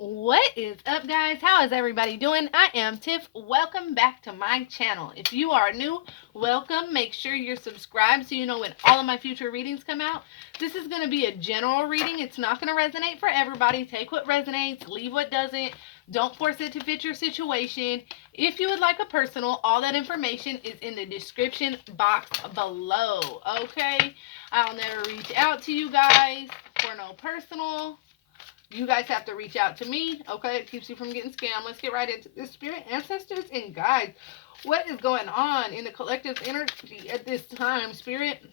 What is up, guys? How is everybody doing? I am Tiff. Welcome back to my channel. If you are new, welcome. Make sure you're subscribed so you know when all of my future readings come out. This is going to be a general reading. It's not going to resonate for everybody. Take what resonates, leave what doesn't. Don't force it to fit your situation. If you would like a personal, all that information is in the description box below. Okay? I'll never reach out to you guys for no personal. You guys have to reach out to me, okay? It keeps you from getting scammed. Let's get right into this. Spirit, ancestors, and guides. What is going on in the collective energy at this time? Spirit,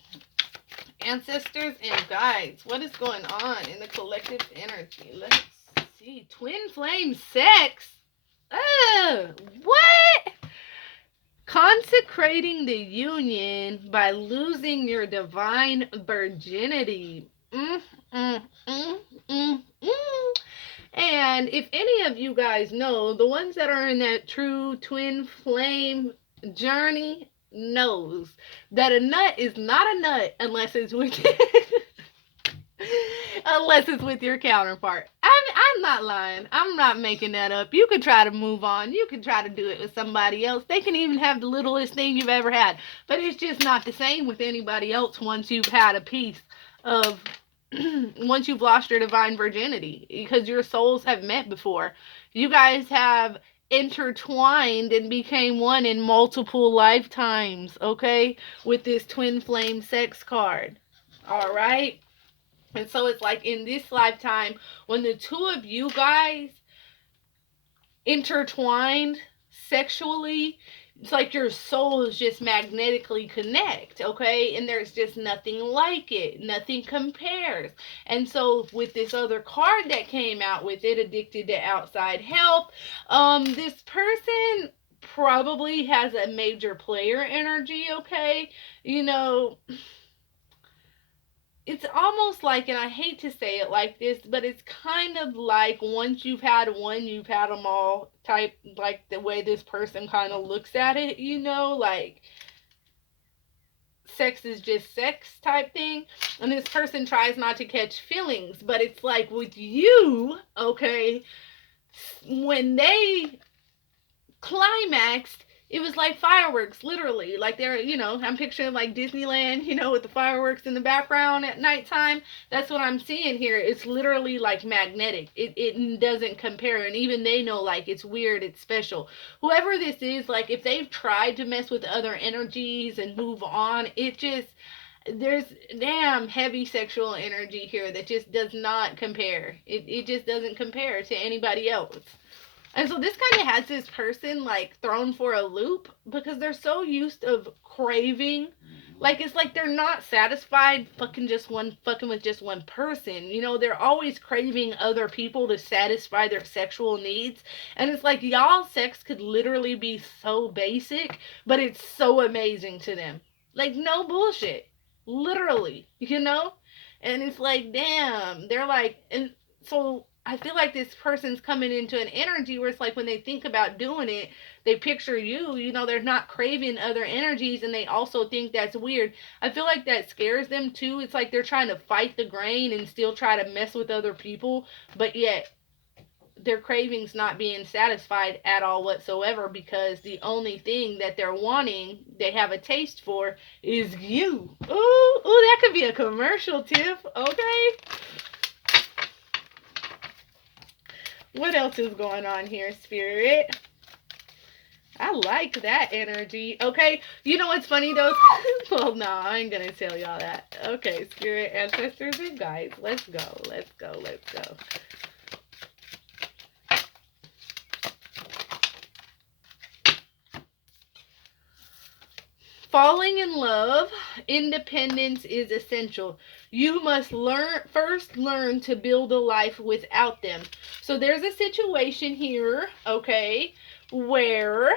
ancestors, and guides. What is going on in the collective energy? Let's see. Twin flame sex. What? Consecrating the union by losing your divine virginity. Mm, mm, mm, mm, mm. And if any of you guys know, the ones that are in that true twin flame journey knows that a nut is not a nut unless it's with unless it's with your counterpart. I'm not lying. I'm not making that up. You could try to move on. You could try to do it with somebody else. They can even have the littlest thing you've ever had. But it's just not the same with anybody else once you've had a piece of once you've lost your divine virginity, because your souls have met before. You guys have intertwined and became one in multiple lifetimes, okay? With this twin flame sex card. All right? And so it's like in this lifetime, when the two of you guys intertwined sexually, it's like your souls just magnetically connect, okay? And there's just nothing like it. Nothing compares. And so with this other card that came out with it, addicted to outside help, this person probably has a major player energy, okay? You know, it's almost like, and I hate to say it like this, but it's kind of like once you've had one, you've had them all type, like the way this person kind of looks at it, you know, like sex is just sex type thing. And this person tries not to catch feelings, but it's like with you, okay, when they climaxed, it was like fireworks, literally. Like they're, I'm picturing like Disneyland, with the fireworks in the background at nighttime. That's what I'm seeing here. It's literally like magnetic. It doesn't compare. And even they know like it's weird, it's special. Whoever this is, like if they've tried to mess with other energies and move on, it just, there's damn heavy sexual energy here that just does not compare. It just doesn't compare to anybody else. And so this kind of has this person like thrown for a loop because they're so used of craving. Like it's like they're not satisfied fucking with just one person. They're always craving other people to satisfy their sexual needs. And it's like y'all sex could literally be so basic, but it's so amazing to them. Like no bullshit. Literally. And it's like, damn, they're like, and so I feel like this person's coming into an energy where it's like when they think about doing it, they picture you, they're not craving other energies, and they also think that's weird. I feel like that scares them too. It's like they're trying to fight the grain and still try to mess with other people, but yet their cravings not being satisfied at all whatsoever, because the only thing that they're wanting, they have a taste for, is you. Ooh, that could be a commercial, Tiff. Okay. What else is going on here, Spirit? I like that energy. Okay, you know what's funny though? Well, no, I ain't gonna tell y'all that. Okay, Spirit, ancestors, and guides. Let's go. Let's go. Let's go. Falling in love, independence is essential. You must first learn to build a life without them. So there's a situation here, okay, where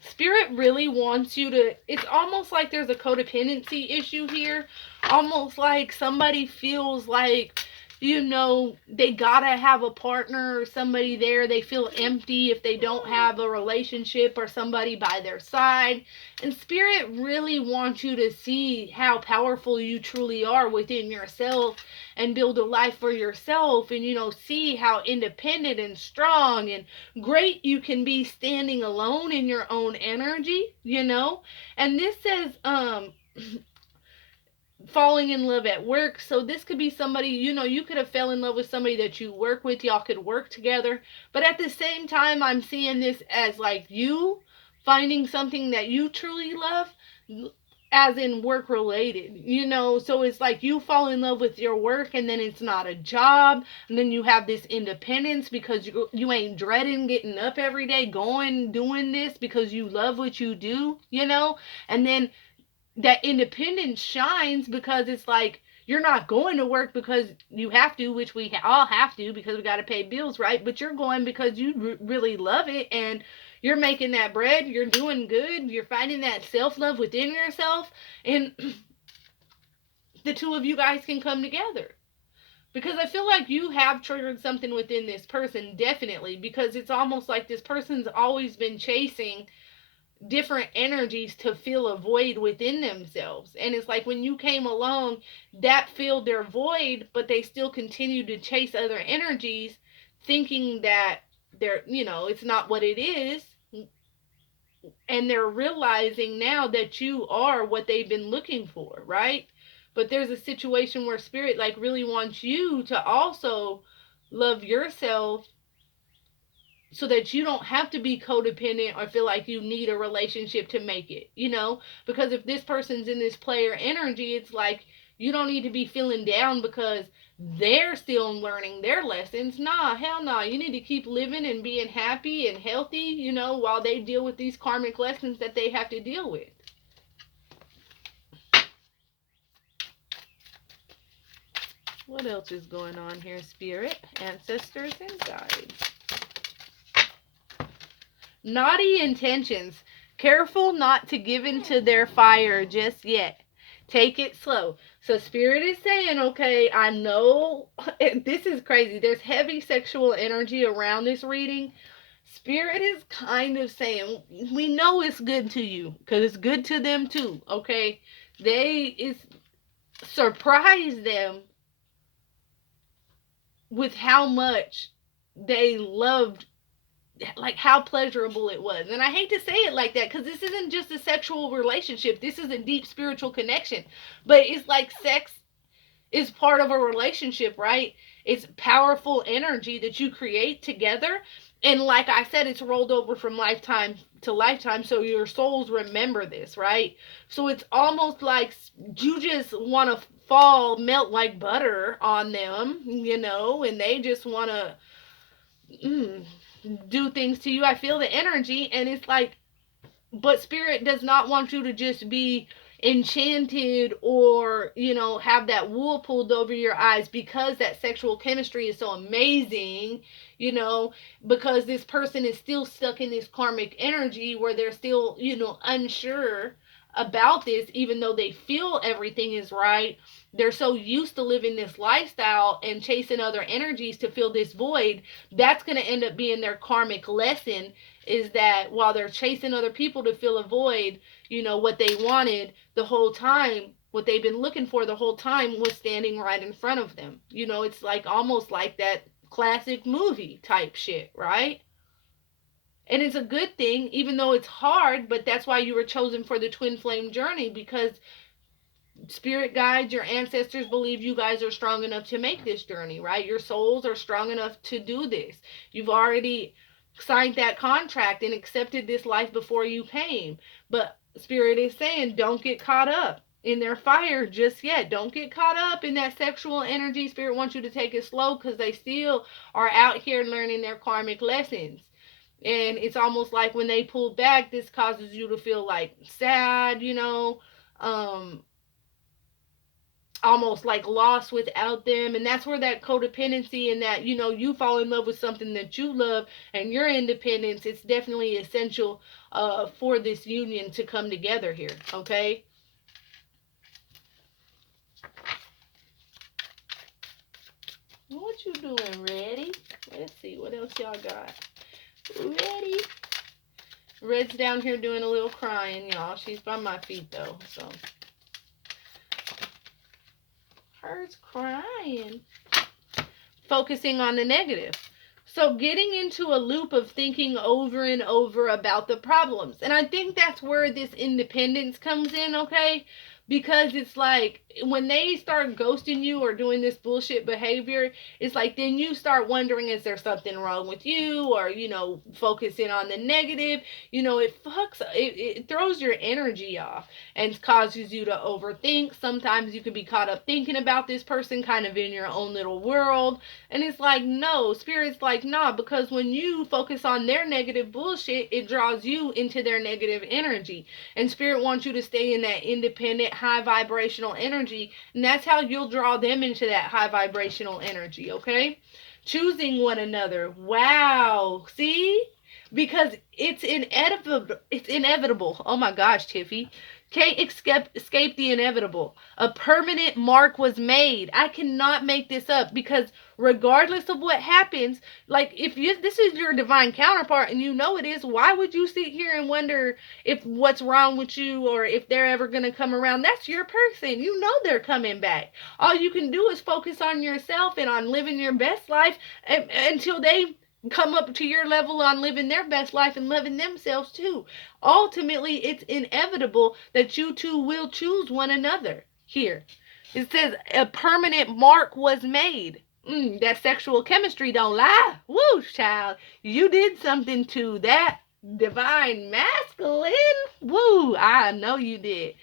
Spirit really wants you to, it's almost like there's a codependency issue here. Almost like somebody feels like you know, they gotta have a partner or somebody there. They feel empty if they don't have a relationship or somebody by their side. And Spirit really wants you to see how powerful you truly are within yourself and build a life for yourself, and, you know, see how independent and strong and great you can be standing alone in your own energy, you know. And this says, falling in love at work. So this could be somebody, you know, you could have fell in love with somebody that you work with. Y'all could work together. But at the same time, I'm seeing this as like you finding something that you truly love, as in work related, you know. So it's like you fall in love with your work, and then it's not a job, and then you have this independence because you ain't dreading getting up every day, going doing this because you love what you do, you know. And then that independence shines because it's like you're not going to work because you have to, which we all have to because we got to pay bills, right? But you're going because you really love it, and you're making that bread, you're doing good, you're finding that self-love within yourself, and the two of you guys can come together. Because I feel like you have triggered something within this person, definitely, because it's almost like this person's always been chasing different energies to fill a void within themselves. And it's like when you came along, that filled their void, but they still continue to chase other energies, thinking that they're, you know, it's not what it is. And they're realizing now that you are what they've been looking for, right? But there's a situation where Spirit like really wants you to also love yourself so that you don't have to be codependent or feel like you need a relationship to make it, you know? Because if this person's in this player energy, it's like you don't need to be feeling down because they're still learning their lessons. Nah, hell no. You need to keep living and being happy and healthy, you know, while they deal with these karmic lessons that they have to deal with. What else is going on here, Spirit, ancestors, and guides? Naughty intentions. Careful not to give into their fire just yet. Take it slow. So Spirit is saying, okay, I know this is crazy. There's heavy sexual energy around this reading. Spirit is kind of saying, we know it's good to you because it's good to them too, okay? It's surprise them with how much they loved, like how pleasurable it was. And I hate to say it like that because this isn't just a sexual relationship, this is a deep spiritual connection. But it's like sex is part of a relationship, right? It's powerful energy that you create together, and like I said, it's rolled over from lifetime to lifetime, so your souls remember this, right? So it's almost like you just want to fall melt like butter on them, you know, and they just want to do things to you. I feel the energy, and it's like, but Spirit does not want you to just be enchanted or, you know, have that wool pulled over your eyes because that sexual chemistry is so amazing, you know, because this person is still stuck in this karmic energy where they're still, you know, unsure about this, even though they feel everything is right. They're so used to living this lifestyle and chasing other energies to fill this void. That's going to end up being their karmic lesson, is that while they're chasing other people to fill a void, you know, what they wanted the whole time, what they've been looking for the whole time was standing right in front of them. You know, it's like almost like that classic movie type shit, right? And it's a good thing, even though it's hard, but that's why you were chosen for the twin flame journey, because spirit guides, your ancestors believe you guys are strong enough to make this journey, right? Your souls are strong enough to do this. You've already signed that contract and accepted this life before you came. But Spirit is saying, don't get caught up in their fire just yet. Don't get caught up in that sexual energy. Spirit wants you to take it slow because they still are out here learning their karmic lessons. And it's almost like when they pull back, this causes you to feel like sad, you know, almost like lost without them. And that's where that codependency and that, you know, you fall in love with something that you love and your independence, it's definitely essential for this union to come together here, okay? What you doing, Ready? Let's see, what else y'all got? Ready? Red's down here doing a little crying, y'all. She's by my feet, though, so. Her's crying. Focusing on the negative. So getting into a loop of thinking over and over about the problems. And I think that's where this independence comes in, okay? Because it's like when they start ghosting you or doing this bullshit behavior, it's like then you start wondering, is there something wrong with you? Or, focusing on the negative. It throws your energy off and causes you to overthink. Sometimes you could be caught up thinking about this person kind of in your own little world. And it's like, no, Spirit's like, nah, because when you focus on their negative bullshit, it draws you into their negative energy. And Spirit wants you to stay in that independent, high vibrational energy. And that's how you'll draw them into that high vibrational energy, okay? Choosing one another. Wow. See? Because it's inevitable. It's inevitable. Oh my gosh, Tiffy. Can't escape the inevitable. A permanent mark was made. I cannot make this up because regardless of what happens, like if this is your divine counterpart and you know it is, why would you sit here and wonder if what's wrong with you or if they're ever going to come around? That's your person. You know they're coming back. All you can do is focus on yourself and on living your best life until they come up to your level on living their best life and loving themselves too. Ultimately, it's inevitable that you two will choose one another. Here, it says a permanent mark was made. That sexual chemistry don't lie. Woo, child. You did something to that divine masculine. Woo, I know you did.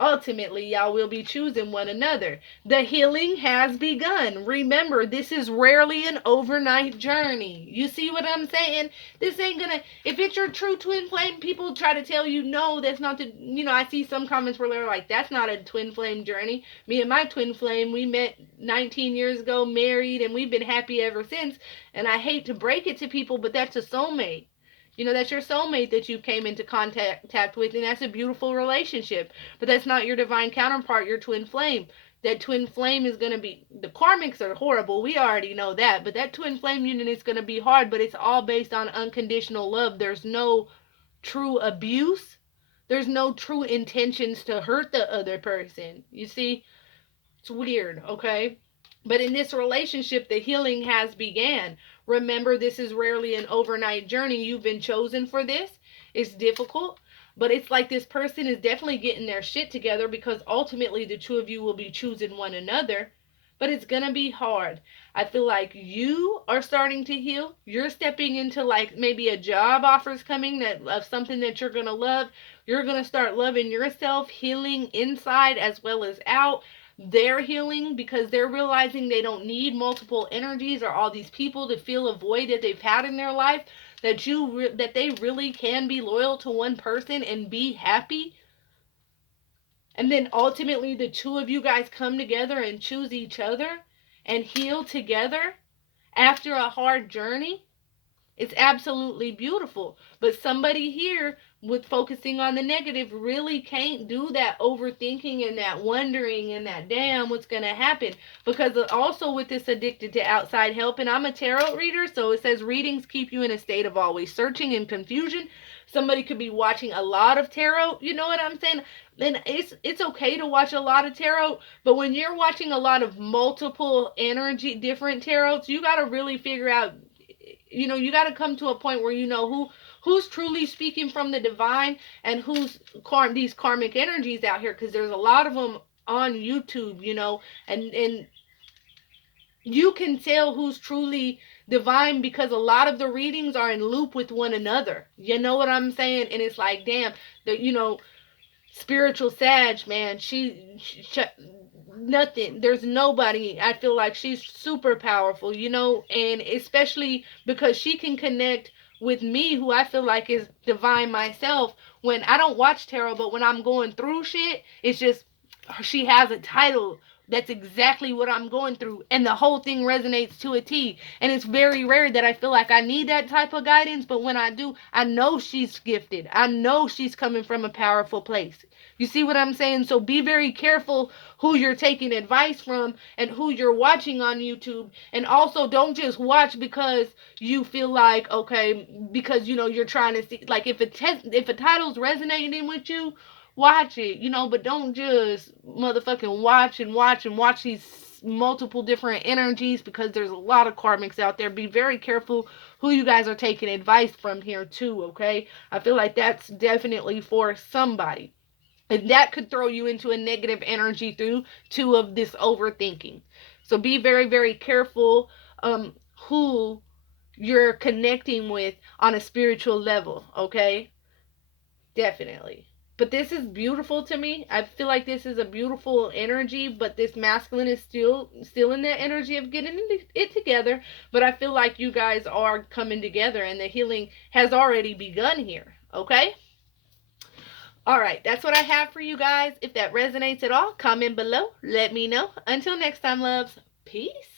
Ultimately, y'all will be choosing one another. The healing has begun. Remember, this is rarely an overnight journey. You see what I'm saying? This ain't gonna, if it's your true twin flame, people try to tell you, no, that's not the, I see some comments where they're like, that's not a twin flame journey. Me and my twin flame, we met 19 years ago, married, and we've been happy ever since. And I hate to break it to people, but that's a soulmate. That's your soulmate that you came into contact with, and that's a beautiful relationship. But that's not your divine counterpart, your twin flame. That twin flame is going to be, the karmics are horrible, we already know that, but that twin flame union is going to be hard, but it's all based on unconditional love. There's no true abuse. There's no true intentions to hurt the other person. You see? It's weird, okay? But in this relationship, the healing has began. Remember, this is rarely an overnight journey. You've been chosen for this. It's difficult, but it's like this person is definitely getting their shit together because ultimately the two of you will be choosing one another. But it's going to be hard. I feel like you are starting to heal. You're stepping into like maybe a job offer's coming of something that you're going to love. You're going to start loving yourself, healing inside as well as out. They're healing because they're realizing they don't need multiple energies or all these people to fill a void that they've had in their life, that they really can be loyal to one person and be happy. And then ultimately the two of you guys come together and choose each other and heal together after a hard journey. It's absolutely beautiful. But somebody here with focusing on the negative really can't do that overthinking and that wondering and that damn what's going to happen. Because also with this addicted to outside help, and I'm a tarot reader, so it says readings keep you in a state of always searching and confusion. Somebody could be watching a lot of tarot, you know what I'm saying? Then it's okay to watch a lot of tarot, but when you're watching a lot of multiple energy, different tarots, you got to really figure out, you got to come to a point where you know who's truly speaking from the divine and who's these karmic energies out here, because there's a lot of them on YouTube, and you can tell who's truly divine because a lot of the readings are in loop with one another. You know what I'm saying? And it's like, damn, spiritual Sag, man, she nothing. There's nobody. I feel like she's super powerful, and especially because she can connect with me, who I feel like is divine myself. When I don't watch tarot, but when I'm going through shit, it's just she has a title That's exactly what I'm going through. And the whole thing resonates to a T. And it's very rare that I feel like I need that type of guidance. But when I do, I know she's gifted. I know she's coming from a powerful place. You see what I'm saying? So be very careful who you're taking advice from and who you're watching on YouTube. And also don't just watch because you feel like, okay, because you're trying to see, like, if a title's resonating with you, watch it, but don't just motherfucking watch and watch and watch these multiple different energies, because there's a lot of karmics out there. Be very careful who you guys are taking advice from here too, okay? I feel like that's definitely for somebody. And that could throw you into a negative energy through too of this overthinking. So be very, very careful who you're connecting with on a spiritual level, okay? Definitely. But this is beautiful to me. I feel like this is a beautiful energy, but this masculine is still in that energy of getting it together. But I feel like you guys are coming together and the healing has already begun here. Okay? All right, that's what I have for you guys. If that resonates at all, comment below. Let me know. Until next time, loves. Peace.